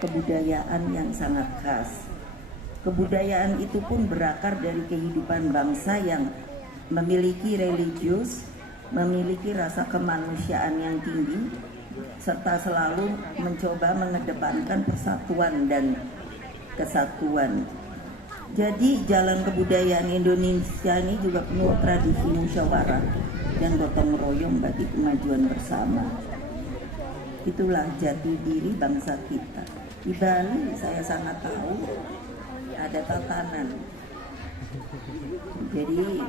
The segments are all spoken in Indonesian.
Kebudayaan yang sangat khas. Kebudayaan itu pun berakar dari kehidupan bangsa yang memiliki religius, memiliki rasa kemanusiaan yang tinggi, serta selalu mencoba mengedepankan persatuan dan kesatuan. Jadi jalan kebudayaan Indonesia ini juga penuh tradisi musyawarah dan gotong royong bagi kemajuan bersama. Itulah jati diri bangsa kita. Di Bali saya sangat tahu ada tatanan. Jadi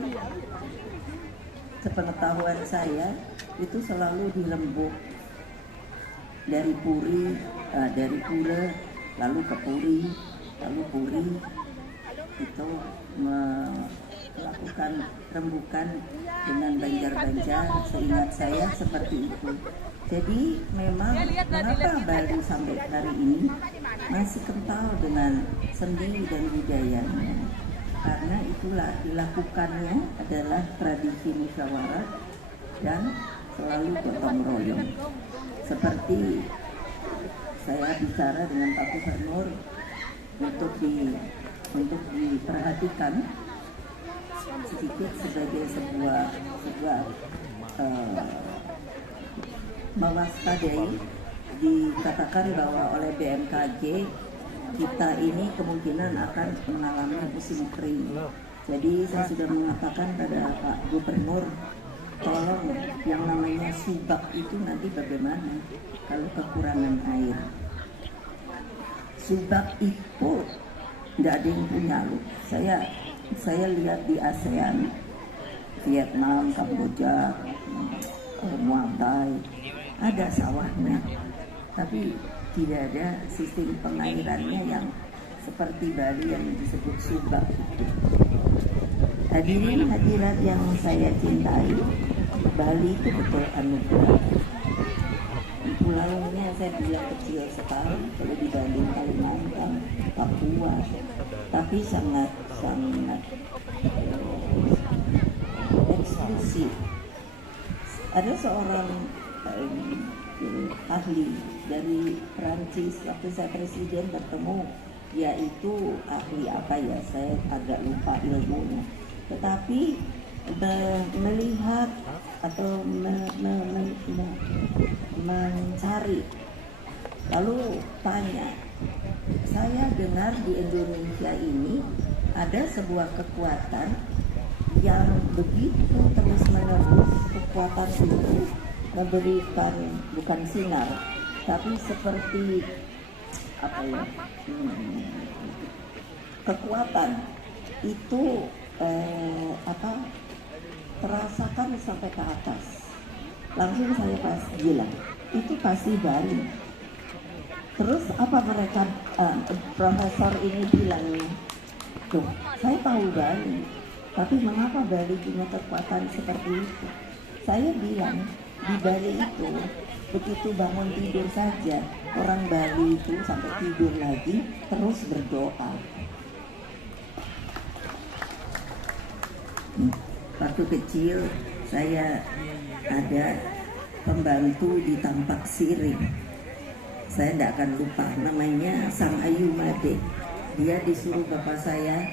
sepengetahuan saya itu selalu dilembut dari Puri, dari Pura, lalu ke Puri, lalu Puri itu melakukan rembukan dengan banjar-banjar. Seingat saya seperti itu. Jadi memang mengapa Bali sampai hari ini masih kental dengan seni dan budayanya, karena itulah dilakukannya adalah tradisi musyawarah dan selalu gotong royong. Seperti saya bicara dengan Pak Gubernur untuk diperhatikan sedikit sebagai sebuah mewaspadai, dikatakan bahwa oleh BMKG kita ini kemungkinan akan mengalami musim kering. Jadi saya sudah mengatakan pada Pak Gubernur, tolong yang namanya subak itu nanti bagaimana kalau kekurangan air. Subak itu tidak ada yang punya loh. Saya lihat di ASEAN, Vietnam, Kamboja, Muay Thai, ada sawahnya, tapi tidak ada sistem pengairannya yang seperti Bali yang disebut subak itu. Hadirin hadirat yang saya cintai, Bali itu betul anugerah. Pulaunya saya bilang kecil sekali kalau dibanding Kalimantan, Papua, tapi sangat eksklusif. Ada seorang ahli dari Prancis, waktu saya presiden bertemu, yaitu ahli apa ya, saya agak lupa ilmunya, tetapi melihat atau mencari, lalu tanya, saya dengar di Indonesia ini ada sebuah kekuatan yang begitu terus menerus. Kekuatan itu memberikan bukan sinar, tapi seperti apa ya, kekuatan itu terasakan sampai ke atas. Langsung saya bilang itu pasti Bali. Terus apa mereka profesor ini bilangnya, tuh saya tahu Bali, tapi mengapa Bali punya kekuatan seperti itu? Saya bilang di Bali itu begitu bangun tidur saja, orang Bali itu sampai tidur lagi terus berdoa. Waktu kecil saya ada pembantu di Tampak Siring, saya tidak akan lupa, namanya Sang Ayu Made. Dia disuruh bapak saya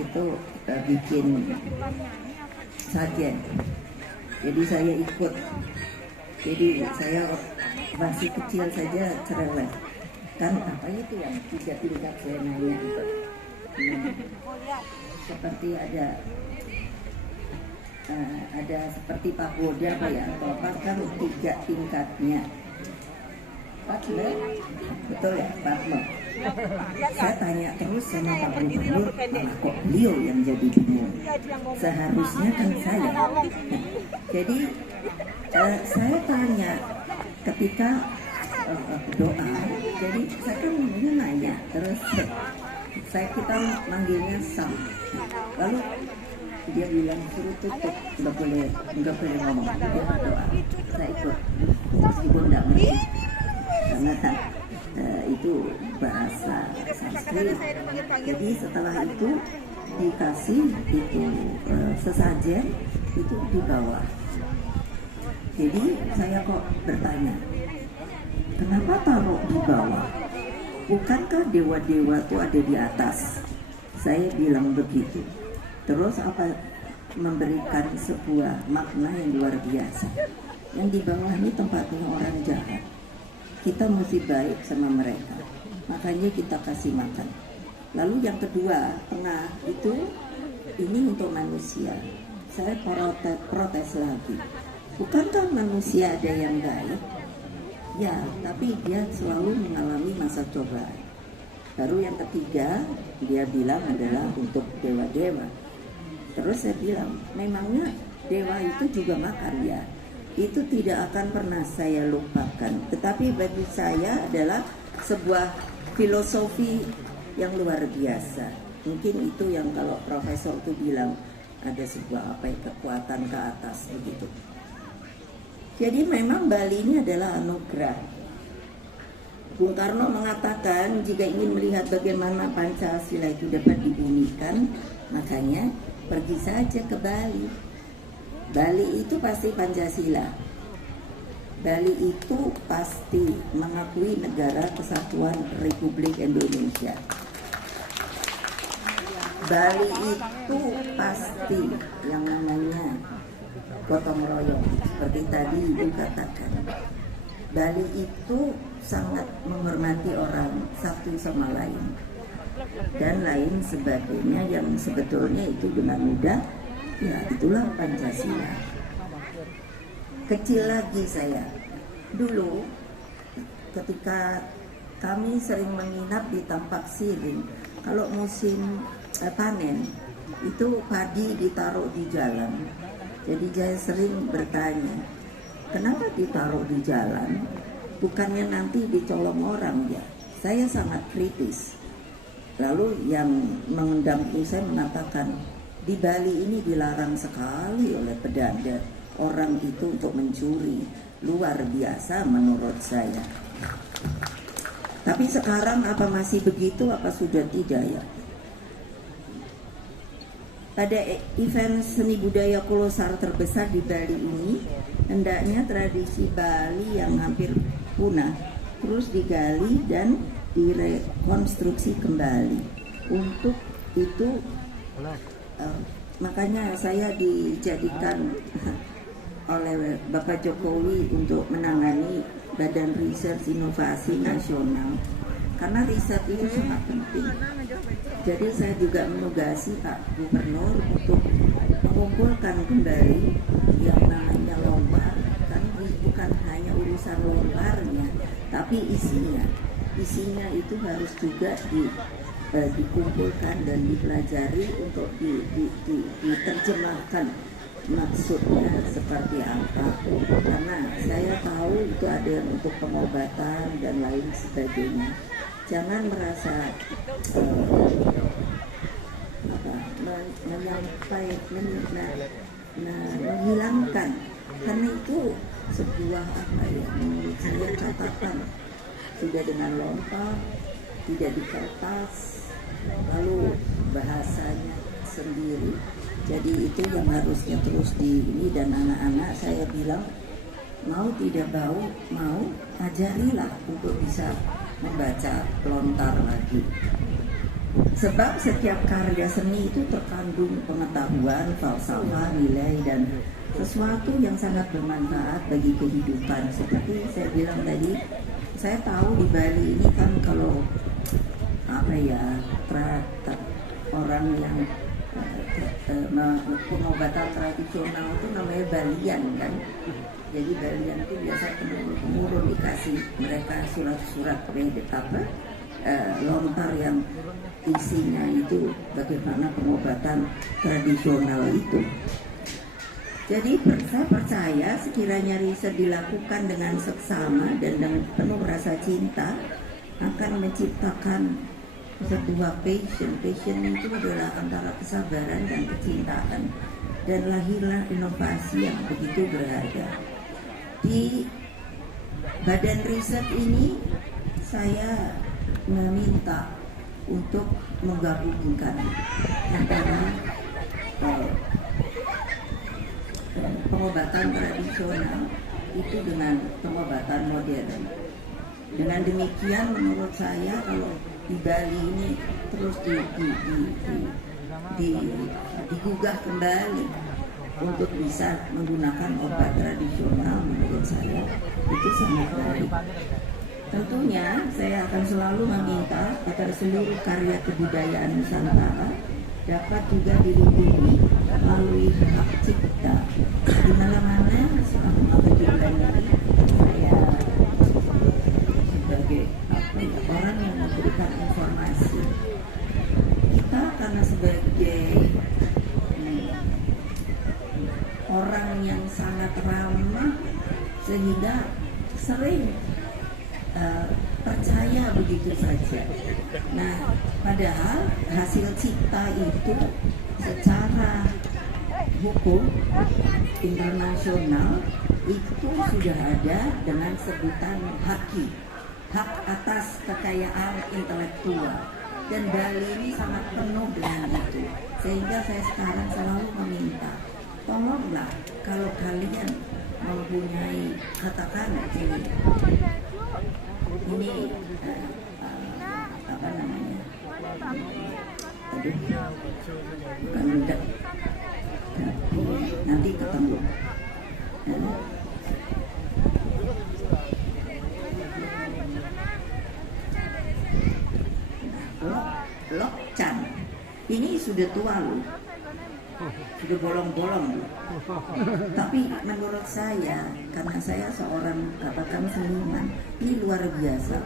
itu bikin sajen, jadi saya ikut. Jadi saya masih kecil saja cerewet, kan apa itu yang 3 tingkat saya nanya itu, seperti ada seperti pagoda apa ya, atau apa kan 3 tingkatnya. Betul ya Pak Mo? Saya tanya terus sama Pak Gubernur, malah kok beliau yang jadi bingung. Seharusnya kan saya. Jadi saya tanya ketika doa, jadi saya kan nanya, terus kita manggilnya Sam, lalu dia bilang suruh tutup, nggak boleh ngomong, dia berdoa. Saya ikut meskipun nggak ngerti karena itu bahasa Sanskrit. Jadi setelah itu dikasih itu sesajen itu di bawah. Jadi saya kok bertanya, kenapa taruh di bawah? bukankah dewa-dewa itu ada di atas? Saya bilang begitu. Terus apa, memberikan sebuah makna yang luar biasa. Yang di bawah ini tempatnya orang jahat. Kita mesti baik sama mereka. Makanya kita kasih makan. Lalu yang kedua, tengah itu ini untuk manusia. Saya protes lagi. Bukankah manusia ada yang baik? Ya, tapi dia selalu mengalami masa cobaan. Baru yang ketiga, dia bilang adalah untuk dewa-dewa. Terus saya bilang, memangnya dewa itu juga makan ya? Itu tidak akan pernah saya lupakan. Tetapi bagi saya adalah sebuah filosofi yang luar biasa. Mungkin itu yang kalau profesor itu bilang ada sebuah kekuatan ke atas begitu. Jadi memang Bali ini adalah anugerah. Bung Karno mengatakan jika ingin melihat bagaimana Pancasila itu dapat dibunyikan, makanya pergi saja ke Bali. Bali itu pasti Pancasila. Bali itu pasti mengakui negara kesatuan Republik Indonesia. Bali itu pasti yang namanya gotong royong, seperti tadi Ibu katakan. Bali itu sangat menghormati orang satu sama lain dan lain sebagainya, yang sebetulnya itu dengan mudah, ya itulah Pancasila. Kecil lagi saya, dulu ketika kami sering menginap di Tampak Siring, kalau musim panen itu padi ditaruh di jalan. Jadi saya sering bertanya, kenapa ditaruh di jalan? Bukannya nanti dicolong orang ya? Saya sangat kritis. Lalu yang mendampingi saya mengatakan, di Bali ini dilarang sekali oleh pedanda orang itu untuk mencuri. Luar biasa menurut saya. Tapi sekarang apa masih begitu, apa sudah tidak ya? Pada event seni budaya kolosal terbesar di Bali ini, hendaknya tradisi Bali yang hampir punah terus digali dan direkonstruksi kembali. Untuk itu, makanya saya dijadikan oleh Bapak Jokowi untuk menangani Badan Riset Inovasi Nasional. Karena riset itu sangat penting. Jadi saya juga menugasi Pak Gubernur untuk mengumpulkan kembali yang namanya lompar. Kan bukan hanya urusan lomparnya, tapi isinya. Isinya itu harus juga dikumpulkan dan dipelajari untuk diterjemahkan maksudnya seperti apa. Karena saya tahu itu ada yang untuk pengobatan dan lain sebagainya. Jangan merasa menghilangkan, karena itu sebuah menurut saya catatan, tidak dengan lompat, tidak di kertas, lalu bahasanya sendiri. Jadi itu yang harusnya terus ini, dan anak-anak saya bilang mau tidak mau ajarilah untuk bisa membaca lontar lagi. Sebab setiap karya seni itu terkandung pengetahuan, falsafah, nilai, dan sesuatu yang sangat bermanfaat bagi kehidupan. Seperti saya bilang tadi, saya tahu di Bali ini kan kalau orang yang pengobatan tradisional itu namanya Balian kan. Jadi Balian itu biasa temurun dikasih mereka surat-surat lontar yang isinya itu bagaimana pengobatan tradisional itu. Jadi saya percaya sekiranya riset dilakukan dengan seksama dan dengan penuh rasa cinta akan menciptakan sebuah passion. Passion itu adalah antara kesabaran dan kecintaan, dan lahirlah inovasi yang begitu berharga. Di badan riset ini saya meminta untuk menggabungkan antara pengobatan tradisional itu dengan pengobatan modern. Dengan demikian menurut saya kalau di Bali ini terus digugah kembali untuk bisa menggunakan obat tradisional, menurut saya itu sangat baik. Tentunya saya akan selalu meminta agar seluruh karya kebudayaan Nusantara dapat juga dilindungi melalui hak cipta. Di mana-mana selama 7 bulan ini saya sebagai orang yang memberikan informasi, kita karena sebagai orang yang sangat ramah sehingga sering percaya begitu saja. Nah, padahal hasil cipta itu secara hukum internasional itu sudah ada dengan sebutan hak atas kekayaan intelektual, dan Bali ini sangat penuh dengan itu. Sehingga saya sekarang selalu meminta, tolonglah kalau kalian mempunyai, katakan ini apa namanya, bukan budak, nanti ketemu Lokcan ini sudah tua loh, sudah bolong-bolong loh. Tapi menurut saya, karena saya seorang katakan seniman, ini luar biasa.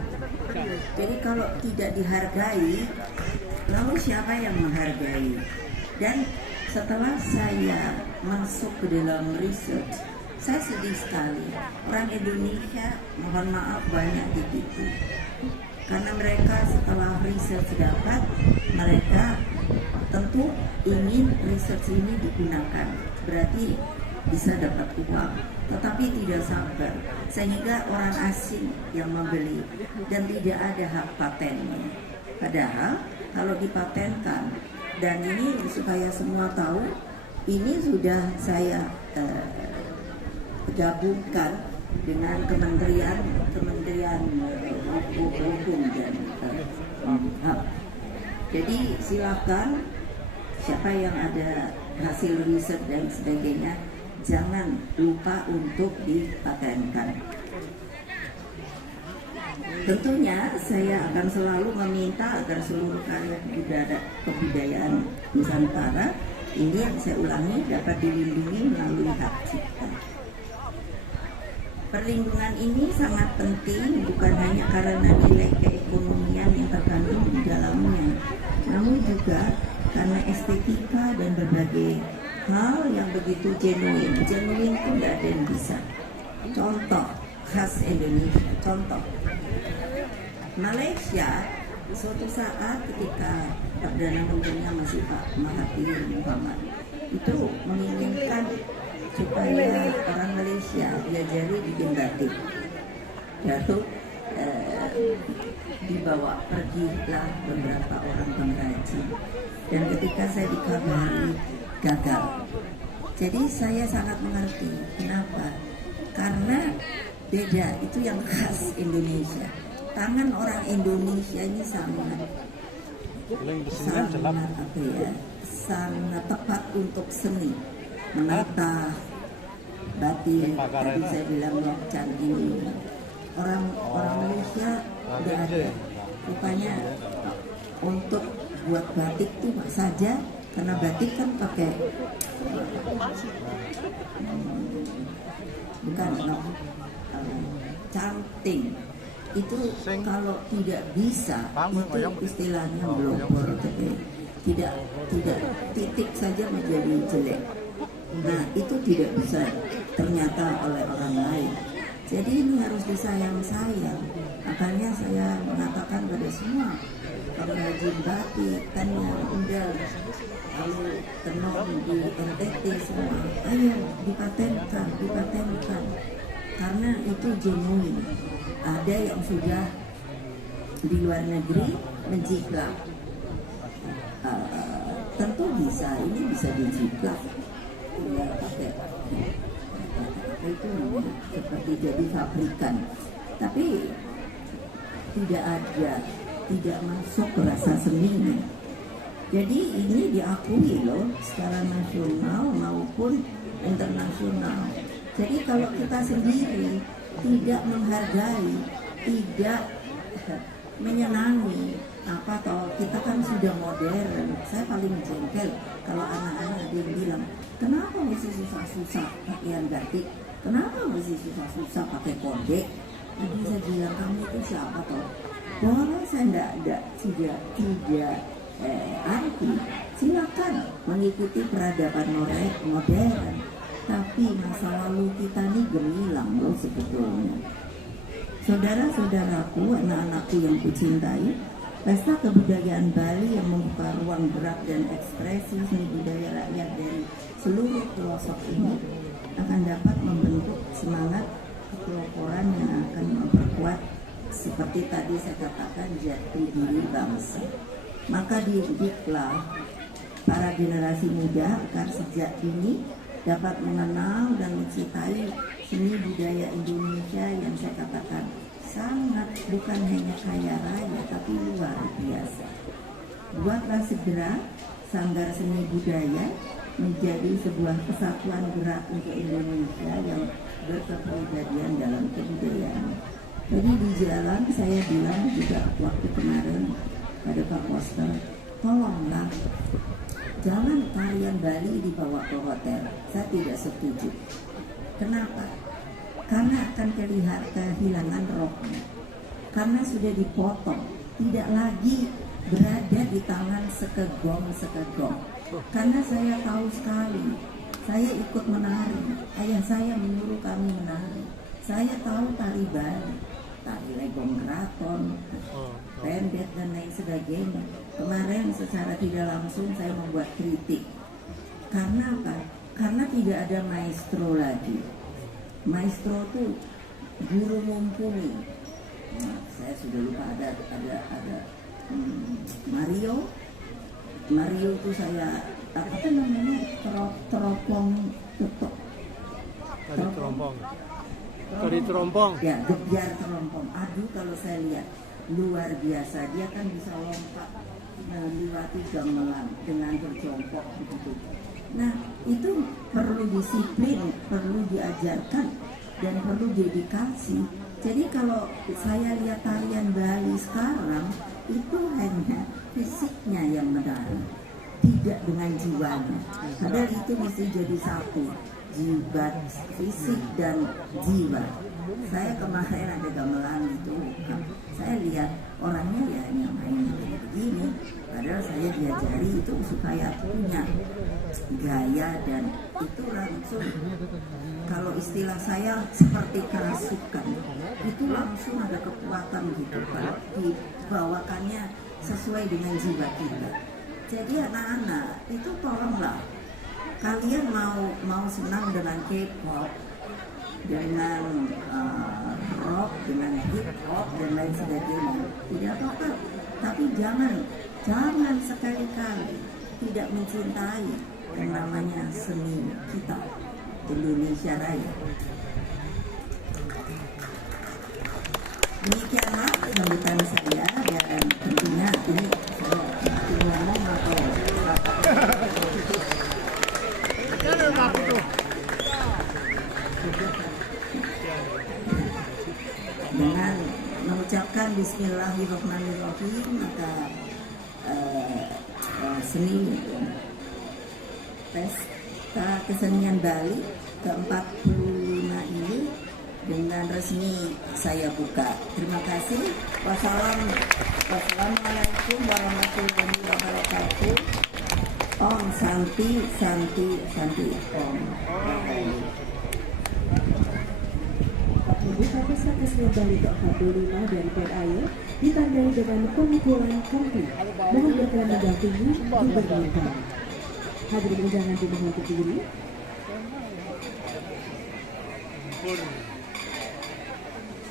Jadi kalau tidak dihargai, lalu siapa yang menghargai? Dan setelah saya masuk ke dalam research, saya sedih sekali. Orang Indonesia, mohon maaf, banyak ditipu. Karena mereka setelah research dapat, mereka tentu ingin research ini digunakan, berarti bisa dapat uang, tetapi tidak sabar, sehingga orang asing yang membeli dan tidak ada hak patennya. Padahal kalau dipatenkan, dan ini supaya semua tahu, ini sudah saya gabungkan dengan Kementerian Hukum dan HAM. Jadi silakan siapa yang ada hasil riset dan sebagainya, jangan lupa untuk dipatenkan. Tentunya saya akan selalu meminta agar seluruh karya kebudayaan Nusantara ini, yang saya ulangi, dapat dilindungi melalui hak cipta. Perlindungan ini sangat penting bukan hanya karena nilai keekonomian yang terkandung di dalamnya, namun juga karena estetika dan berbagai hal yang begitu genuine. Genuine itu tidak ada yang bisa. Contoh khas Indonesia, contoh Malaysia, suatu saat ketika Perdana Menterinya masih Pak Mahathir Muhammad itu menginginkan supaya orang Malaysia diajari bikin batik. Lalu dibawa pergilah beberapa orang pengrajin, dan ketika saya dikabari gagal. Jadi saya sangat mengerti kenapa, karena beda, itu yang khas Indonesia. Tangan orang Indonesia ini sangat tepat untuk seni, menata batik. Tadi saya bilang Lokcan ini orang Malaysia tidak ada. Rupanya untuk buat batik itu saja, karena batik kan pakai bukan canting. Itu kalau tidak bisa, itu istilahnya blogger, tidak titik saja menjadi jelek. Nah, itu tidak bisa ternyata oleh orang lain. Jadi ini harus disayang-sayang. Makanya saya mengatakan pada semua pengrajin batik, kan yang udah lalu tenun di NTT semua, ayo dipatenkan. Karena itu genuine. Ada yang sudah di luar negeri menjiplak. Tentu bisa, ini bisa dijiplak. Ya, pakai itu seperti jadi fabrikan. Tapi tidak masuk rasa seninya. Jadi ini diakui loh secara nasional maupun internasional. Jadi kalau kita sendiri tidak menghargai, tidak menyenangi, apa toh kita kan sudah modern. Saya paling jengkel kalau anak-anak ada yang bilang, kenapa mesti susah-susah pakaian batik, kenapa mesti susah-susah pakai kode. Jadi saya bilang, kamu itu siapa toh? Boleh saya tidak arti, silakan mengikuti peradaban modern, tapi masa lalu kita ini gemilang loh sebetulnya. Saudara-saudaraku, anak-anakku yang kucintai, pesta kebudayaan Bali yang membuka ruang gerak dan ekspresi seni budaya rakyat dari seluruh pelosok ini akan dapat membentuk semangat kepeloporan yang akan memperkuat, seperti tadi saya katakan, jati diri bangsa. Maka dididiklah para generasi muda agar sejak dini dapat mengenal dan mencintai seni budaya Indonesia yang saya katakan sangat, bukan hanya kaya raya tapi luar biasa. Buatlah segera Sanggar Seni Budaya menjadi sebuah kesatuan gerak untuk Indonesia yang berkepribadian dalam kebudayaan. Jadi di jalan saya bilang juga waktu kemarin pada Pak Koster, tolonglah jangan tarian Bali dibawa ke hotel. Saya tidak setuju. Kenapa? Karena akan kehilangan rohnya. Karena sudah dipotong, tidak lagi berada di tangan sekegong. Karena saya tahu sekali, saya ikut menari, ayah saya menyuruh kami menari. Saya tahu tari Bali, tari legong keraton, pendet dan lain sebagainya. Kemarin secara tidak langsung saya membuat kritik. Karena apa? Karena tidak ada maestro lagi. Maestro itu guru mumpuni. Nah, saya sudah lupa ada Mario itu saya apa namanya teropong tutup. Tari terompong. Ya, gebyar terompong. Aduh, kalau saya lihat luar biasa. Dia kan bisa lompat melewati gamelan dengan berjongkok begitu. Nah, itu perlu disiplin, perlu diajarkan, dan perlu dedikasi. Jadi kalau saya lihat tarian Bali sekarang, itu hanya fisiknya yang menarik, tidak dengan jiwanya. Padahal itu mesti jadi satu, jiwa, fisik dan jiwa. Saya kemarin ada gamelan itu, saya lihat orangnya ya hanya main begini, padahal saya diajari itu supaya punya gaya, dan itu langsung, kalau istilah saya seperti kerasukan, itu langsung ada kekuatan gitu kalau dibawakannya sesuai dengan jiwa kita. Jadi anak-anak itu tolonglah, kalian mau senang dengan K-pop, dengan rock, dengan hip hop dan lain sebagainya, tidak apa-apa, tapi jangan sekali-kali tidak mencintai yang namanya seni kita Indonesia Raya. Demikianlah sambutan saya, dan tentunya ini saya ngomong atau dengan mengucapkan Bismillahirrahmanirrahim, maka seni Pesta Kesenian Bali ke-45 ini dengan resmi saya buka. Terima kasih. Wassalamualaikum warahmatullahi wabarakatuh. Om Santi Santi Santi Om. Pembuka Pesta Kesenian Bali ke-45 dari PNAY ditandai dengan pemukulan kampi. Mohon berkenan mendampingi Gubernur Bali. Hadirin undangan dimohon berdiri.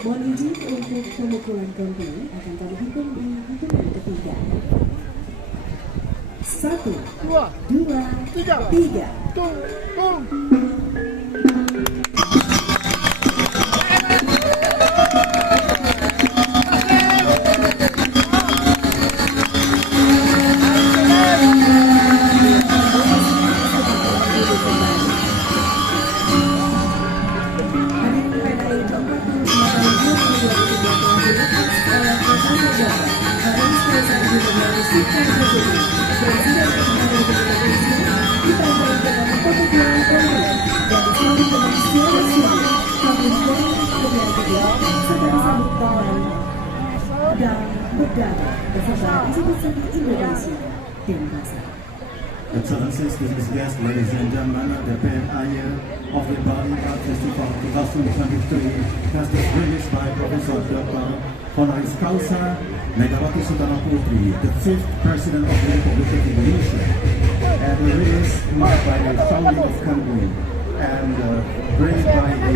Mohon izin untuk pemukulan kampi akan kami hitung di hitungan ketiga. 1, 2, 3. dan berdaya beserta institusi Indonesia. Terima kasih. Excellencies, distinguished guests, ladies and gentlemen, the PNIA of the Bali Art Festival 2023 has been released by Professor Dr. Honoris Causa Megawati Soekarno Putri, the 5th President of the Republic of Indonesia, and the release marked by the founding of country and bring by the